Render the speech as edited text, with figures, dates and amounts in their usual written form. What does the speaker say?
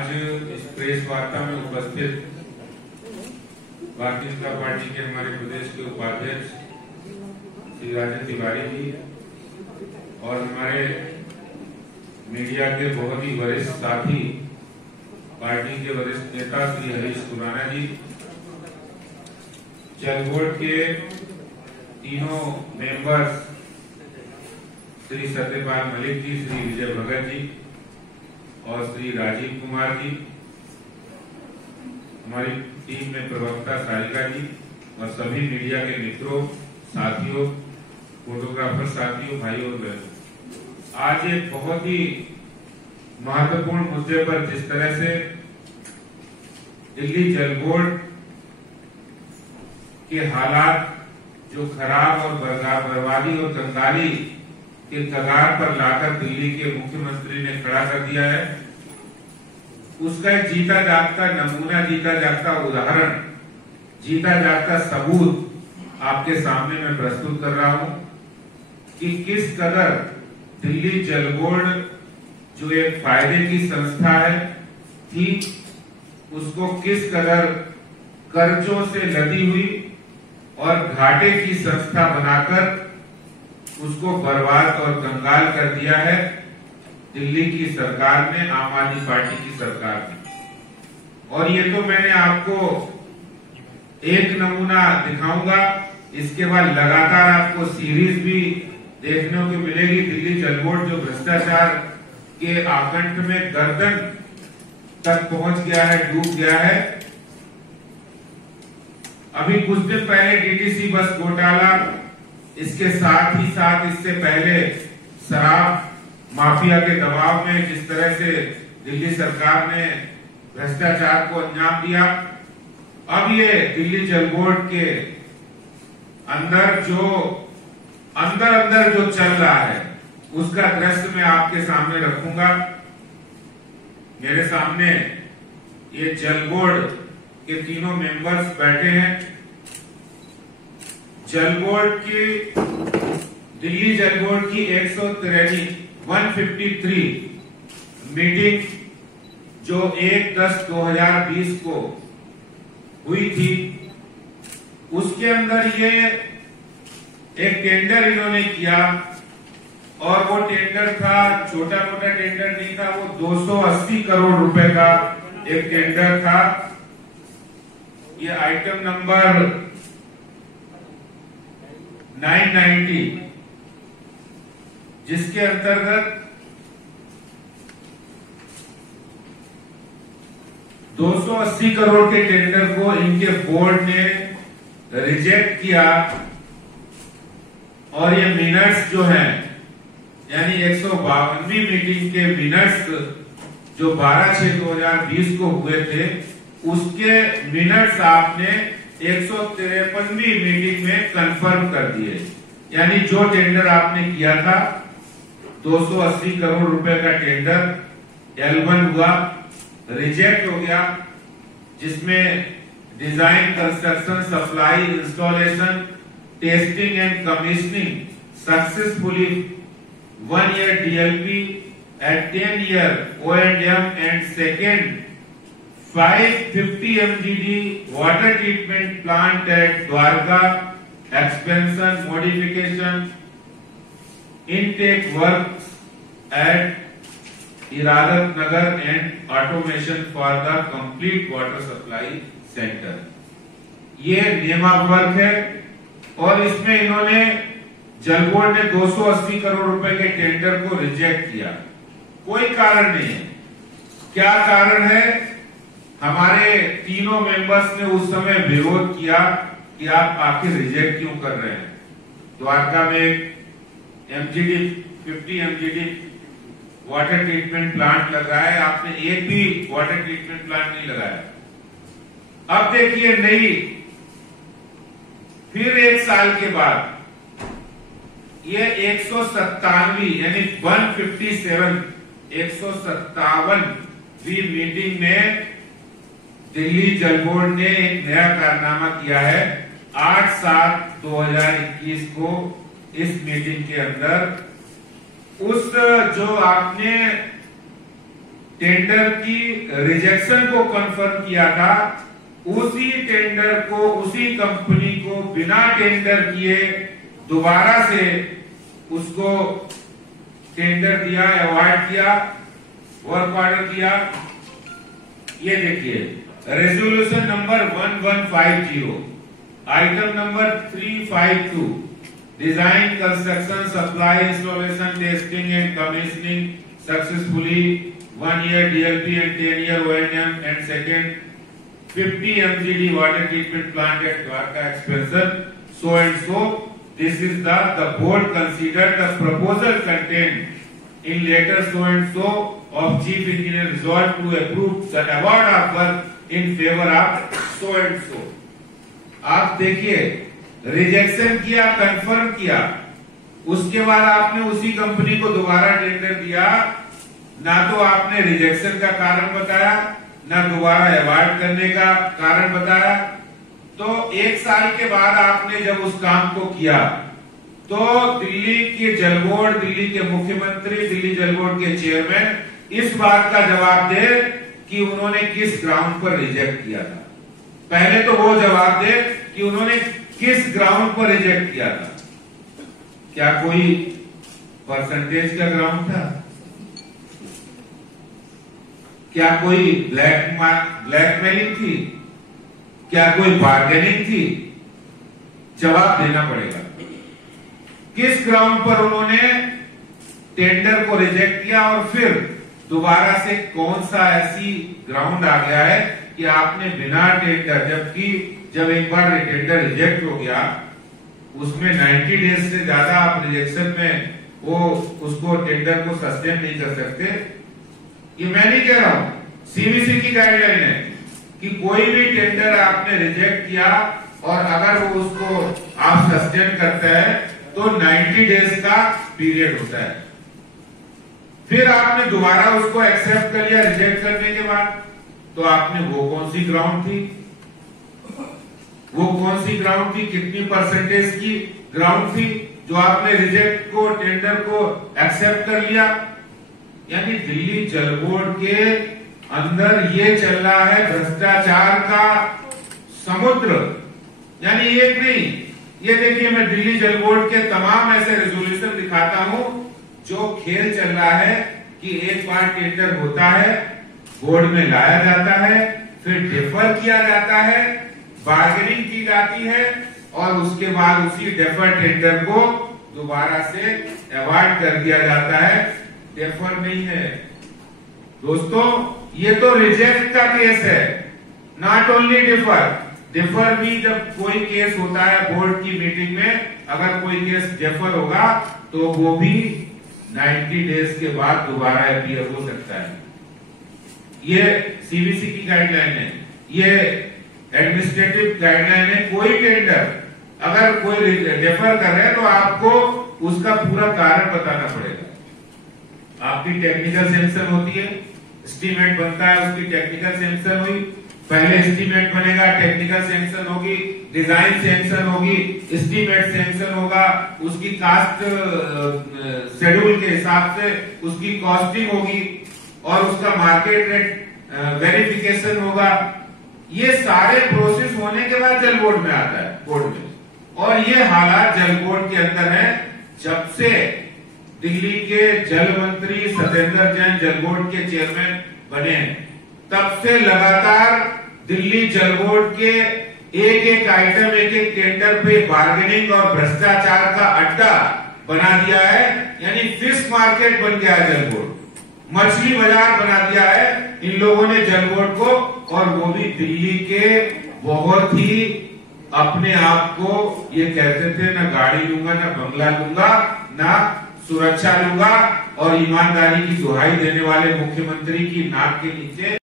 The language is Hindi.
आज इस प्रेस वार्ता में उपस्थित भारतीय जनता पार्टी के हमारे प्रदेश के उपाध्यक्ष श्री राजन तिवारी जी और हमारे मीडिया के बहुत ही वरिष्ठ साथी पार्टी के वरिष्ठ नेता श्री हरीश खुराना जी, जल बोर्ड के तीनों मेंबर्स श्री सत्यपाल मलिक जी, श्री विजय भगत जी और श्री राजीव कुमार जी, हमारी टीम में प्रवक्ता सारिका जी और सभी मीडिया के मित्रों, साथियों, फोटोग्राफर साथियों, भाइयों और बहनों, आज एक बहुत ही महत्वपूर्ण मुद्दे पर जिस तरह से दिल्ली जल बोर्ड के हालात जो खराब और बर्बादी और कंगाली के कगार पर लाकर दिल्ली के मुख्यमंत्री ने खड़ा कर दिया है, उसका एक जीता जागता नमूना, जीता जागता उदाहरण, जीता जागता सबूत आपके सामने मैं प्रस्तुत कर रहा हूं कि किस कदर दिल्ली जल बोर्ड जो एक फायदे की संस्था है थी, उसको किस कदर कर्जों से लदी हुई और घाटे की संस्था बनाकर उसको बर्बाद और कंगाल कर दिया है दिल्ली की सरकार ने, आम आदमी पार्टी की सरकार ने। और ये तो मैंने आपको एक नमूना दिखाऊंगा, इसके बाद लगातार आपको सीरीज भी देखने को मिलेगी। दिल्ली जल बोर्ड जो भ्रष्टाचार के आकंठ में गर्दन तक पहुंच गया है, डूब गया है। अभी कुछ दिन पहले डीटीसी बस घोटाला, इसके साथ ही साथ इससे पहले शराब माफिया के दबाव में जिस तरह से दिल्ली सरकार ने भ्रष्टाचार को अंजाम दिया, अब ये दिल्ली जल बोर्ड के अंदर जो चल रहा है उसका दृश्य मैं आपके सामने रखूंगा। मेरे सामने ये जल बोर्ड के तीनों मेंबर्स बैठे हैं। जल बोर्ड की, दिल्ली जल बोर्ड की 153 मीटिंग जो 1/10/2020 को हुई थी, उसके अंदर ये एक टेंडर इन्होंने किया और वो टेंडर था, छोटा मोटा टेंडर नहीं था, वो 280 करोड़ रुपए का एक टेंडर था। ये आइटम नंबर 990, जिसके अंतर्गत 280 करोड़ के टेंडर को इनके बोर्ड ने रिजेक्ट किया। और ये मिनट्स जो हैं, यानी 152वीं मीटिंग के मिनट्स जो 12/6/2020 को हुए थे, उसके मिनट्स आपने 153वीं मीटिंग में कंफर्म कर दिए। यानी जो टेंडर आपने किया था 280 करोड़ रुपए का टेंडर L1 हुआ, रिजेक्ट हो गया, जिसमें design, construction, supply, installation, testing and commissioning successfully 1 year DLP at 10 year O&M and second 550 MGD water treatment plant at Dwarka, expansion, modification, intake works at Iradat Nagar and automation for the complete water supply center। ये नियमावर्ग है और इसमें इन्होंने, जल बोर्ड ने 280 करोड़ रुपए के टेंडर को रिजेक्ट किया। कोई कारण नहीं है। क्या कारण है? हमारे तीनों मेंबर्स ने उस समय विरोध किया कि आप आखिर रिजेक्ट क्यों कर रहे हैं। द्वारका में MGD 50 MGD water treatment plant लगाया, आपने एक भी वाटर ट्रीटमेंट प्लांट नहीं लगाया। अब देखिए नहीं, फिर एक साल के बाद ये 157वीं यानी 157वीं मीटिंग में दिल्ली जल बोर्ड ने एक नया कारनामा किया है। 8/7/2021 को इस मीटिंग के अंदर उस जो आपने टेंडर की रिजेक्शन को कंफर्म किया था, उसी टेंडर को, उसी कंपनी को बिना टेंडर किए दोबारा से उसको टेंडर दिया, अवार्ड किया, वर्क ऑर्डर किया। ये देखिए resolution number 1150, item number 352, design, construction, supply, installation, testing and commissioning successfully 1 year DLP and 10 year O&M, and second 50 MGD water treatment plant at Dwarka expansion, so and so. This is the board considered the proposal contained in letter so and so of chief engineer resolved to approve the award of work in favor of so and so. आप देखिए रिजेक्शन किया, कंफर्म किया, उसके बाद आपने उसी कंपनी को दोबारा टेंडर दिया। ना तो आपने रिजेक्शन का कारण बताया, ना दोबारा अवार्ड करने का कारण बताया। तो 1 साल के बाद आपने जब उस काम को किया तो दिल्ली के जल बोर्ड, दिल्ली के मुख्यमंत्री, दिल्ली जल बोर्ड के चेयरमैन इस बात का जवाब दे कि उन्होंने किस ग्राउंड पर रिजेक्ट किया था। पहले तो वो जवाब दे कि उन्होंने किस ग्राउंड पर रिजेक्ट किया था। क्या कोई परसेंटेज का ग्राउंड था? क्या कोई ब्लैकमेलिंग थी? क्या कोई बार्गेनिंग थी? जवाब देना पड़ेगा। किस ग्राउंड पर उन्होंने टेंडर को रिजेक्ट किया और फिर दोबारा से कौन सा ऐसी ग्राउंड आ गया है कि आपने बिना टेंडर, जबकि जब एक बार टेंडर रिजेक्ट हो गया उसमें 90 डेज से ज्यादा आप रिजेक्शन में वो उसको टेंडर को सस्टेन नहीं कर सकते। ये मैं नहीं कह रहा हूं, सीवीसी की गाइडलाइन है कि कोई भी टेंडर आपने रिजेक्ट किया और अगर वो उसको आप सस्टेन करते हैं तो 90 डेज का पीरियड होता है। फिर आपने दोबारा उसको एक्सेप्ट कर लिया रिजेक्ट करने के बाद, तो आपने वो कौन सी ग्राउंड थी, वो कौन सी ग्राउंड थी, कितनी परसेंटेज की ग्राउंड थी जो आपने रिजेक्ट को, टेंडर को एक्सेप्ट कर लिया। यानी दिल्ली जल बोर्ड के अंदर ये चल रहा है भ्रष्टाचार का समुद्र। यानी एक नहीं, ये देखिए मैं दिल्ली जल बोर्ड के तमाम ऐसे रेजोल्यूशन दिखाता हूं जो खेल चल रहा है कि एक बार टेंडर होता है, बोर्ड में लाया जाता है, फिर डिफर किया जाता है, बार्गेनिंग की जाती है और उसके बाद उसी डेफर टेंडर को दोबारा से अवार्ड कर दिया जाता है। डेफर नहीं है दोस्तों, ये तो रिजेक्ट का केस है, नॉट ओनली डिफर। डिफर भी जब कोई केस होता है बोर्ड की मीटिंग में, अगर कोई केस डिफर होगा तो वो भी 90 डेज के बाद दोबारा अपीयर हो सकता है। ये सीवीसी की गाइडलाइन है, ये एडमिनिस्ट्रेटिव गाइडलाइन है। कोई टेंडर अगर कोई डिफर कर रहे हैं तो आपको उसका पूरा कारण बताना पड़ेगा। आपकी टेक्निकल सैंक्शन होती है, एस्टीमेट बनता है, उसकी टेक्निकल सैंक्शन हुई, पहले एस्टीमेट बनेगा, टेक्निकल सैंक्शन होगी, डिजाइन सैंक्शन होगी, एस्टीमेट सैंक्शन होगा, उसकी कास्ट शेड्यूल के हिसाब से उसकी कॉस्टिंग होगी और उसका मार्केट रेट वेरिफिकेशन होगा। ये सारे प्रोसेस होने के बाद जल बोर्ड में आता है, बोर्ड में। और ये हालात जल बोर्ड के अंदर है। जब से दिल्ली के जल मंत्री सत्येंद्र जैन जल बोर्ड के चेयरमैन बने तब से लगातार दिल्ली जल बोर्ड के एक एक आइटम, एक एक टेंडर पे बार्गेनिंग और भ्रष्टाचार का अड्डा बना दिया है। यानी फिश मार्केट बन गया है जल बोर्ड, मछली बाजार बना दिया है इन लोगों ने जल बोर्ड को। और वो भी दिल्ली के बहुत ही अपने आप को ये कहते थे, ना गाड़ी लूंगा, ना बंगला लूंगा, ना सुरक्षा लूंगा, और ईमानदारी की दुहाई देने वाले मुख्यमंत्री की नाक के नीचे